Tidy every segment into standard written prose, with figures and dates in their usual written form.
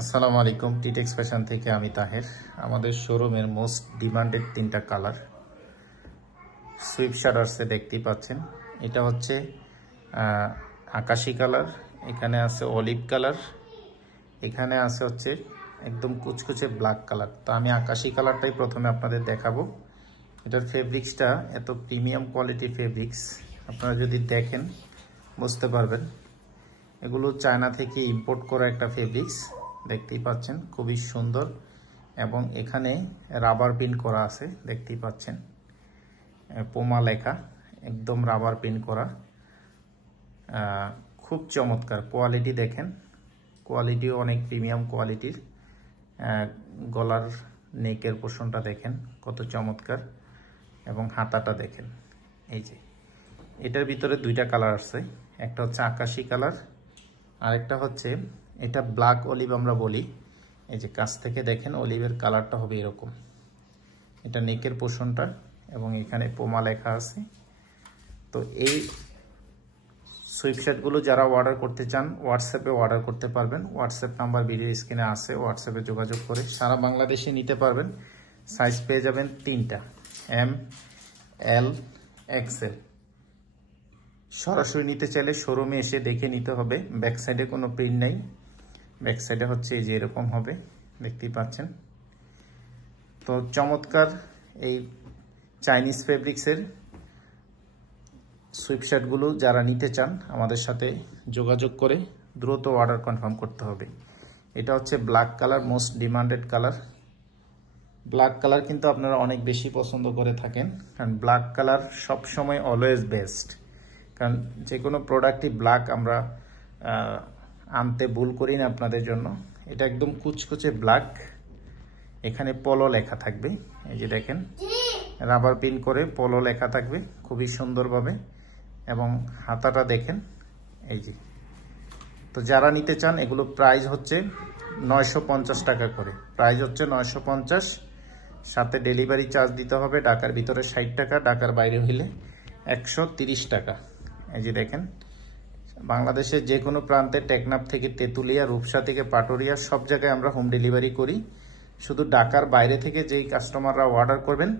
আসসালামু আলাইকুম। টিটেক্স ফ্যাশন থেকে আমি তাহের। আমাদের শোরুমের মোস্ট ডিমান্ডেড তিনটা কালার সুইফট শার্টসে দেখতেই পাচ্ছেন। এটা হচ্ছে আকাশি কালার, এখানে আছে অলিভ কালার, এখানে আছে হচ্ছে একদম কুচকুচে ব্ল্যাক কালার। তো আমি আকাশি কালারটাই প্রথমে আপনাদের দেখাবো। এটার ফেব্রিক্সটা এত প্রিমিয়াম কোয়ালিটি ফেব্রিক্স, আপনারা যদি দেখেন বুঝতে পারবেন। এগুলো চায়না থেকে ইম্পোর্ট করা একটা ফেব্রিক্স, দেখতেই পাচ্ছেন খুবই সুন্দর। এবং এখানে রাবার প্রিন্ট করা আছে, দেখতেই পাচ্ছেন পোমা লেখা, একদম রাবার প্রিন্ট করা, খুব চমৎকার কোয়ালিটি। দেখেন কোয়ালিটিও অনেক প্রিমিয়াম কোয়ালিটির। গলার নেকের পোর্শনটা দেখেন কত চমৎকার, এবং হাতাটা দেখেন। এই যে এটার ভিতরে দুইটা কালার আছে, একটা হচ্ছে আকাশি কালার, আরেকটা হচ্ছে এটা ব্ল্যাক অলিভ আমরা বলি। এই যে কাছ থেকে দেখেন অলিভের কালারটা হবে এরকম। এটা নেকের পোর্শনটা, এবং এখানে পোমা লেখা আছে। তো এই সুইফট শার্টগুলো যারা অর্ডার করতে চান হোয়াটসঅ্যাপে অর্ডার করতে পারবেন। হোয়াটসঅ্যাপ নাম্বার ভিডিও স্ক্রিনে আছে, হোয়াটসঅ্যাপে যোগাযোগ করে সারা বাংলাদেশে নিতে পারবেন। সাইজ পেয়ে যাবেন তিনটা, এম, এল, এক্সেল। সরাসরি নিতে চাইলে শোরুমে এসে দেখে নিতে হবে। ব্যাক সাইডে কোনো প্রিন্ট নেই, ব্যাক সাইডে হচ্ছে এই যে এরকম হবে, দেখতেই পাচ্ছেন। তো চমৎকার এই চাইনিজ ফেব্রিক্সের সুইফট শার্টগুলো যারা নিতে চান আমাদের সাথে যোগাযোগ করে দ্রুত অর্ডার কনফার্ম করতে হবে। এটা হচ্ছে black colour, most demanded colour. Black colour কিন্তু আপনারা অনেক বেশি পছন্দ করে থাকেন, কারণ ব্ল্যাক কালার সবসময় অলওয়েজ বেস্ট। কারণ যে কোনো প্রোডাক্টই ব্ল্যাক আমরা আনতে ভুল করি না আপনাদের জন্য। এটা একদম কুচকুচে ব্ল্যাক, এখানে পলো লেখা থাকবে। এই যে দেখেন রাবার প্রিন্ট করে পলো লেখা থাকবে খুবই সুন্দরভাবে, এবং হাতাটা দেখেন এই যে। তো যারা নিতে চান এগুলো প্রাইস হচ্ছে 950 টাকা করে, প্রাইস হচ্ছে 950। সাথে ডেলিভারি চার্জ দিতে হবে, ঢাকার ভিতরে 60 টাকা, ঢাকার বাইরে হইলে 130 টাকা। এই যে দেখেন বাংলাদেশের যে কোনো প্রান্তে, টেকনাফ থেকে তেঁতুলিয়া, রূপসা থেকে পাটুরিয়া, সব জায়গায় আমরা হোম ডেলিভারি করি। শুধু ঢাকার বাইরে থেকে যেই কাস্টমাররা অর্ডার করবেন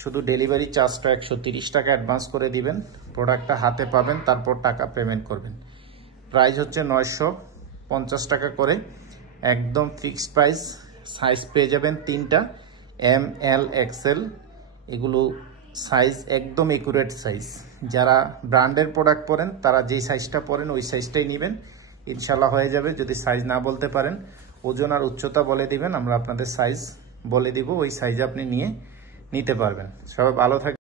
শুধু ডেলিভারি চার্জটা 130 টাকা অ্যাডভান্স করে দিবেন, প্রোডাক্টটা হাতে পাবেন, তারপর টাকা পেমেন্ট করবেন। প্রাইস হচ্ছে 950 টাকা করে, একদম ফিক্সড প্রাইস। সাইজ পেয়ে যাবেন তিনটা, এম, এল, এক্সেল। এগুলো সাইজ একদম একুরেট সাইজ। যারা ব্র্যান্ডের প্রোডাক্ট পরেন তারা যেই সাইজটা পরেন ওই সাইজটাই নেবেন, ইনশাল্লাহ হয়ে যাবে। যদি সাইজ না বলতে পারেন ওজন আর উচ্চতা বলে দিবেন, আমরা আপনাদের সাইজ বলে দিব, ওই সাইজ আপনি নিয়ে নিতে পারবেন। সবাই ভালো থাকবেন।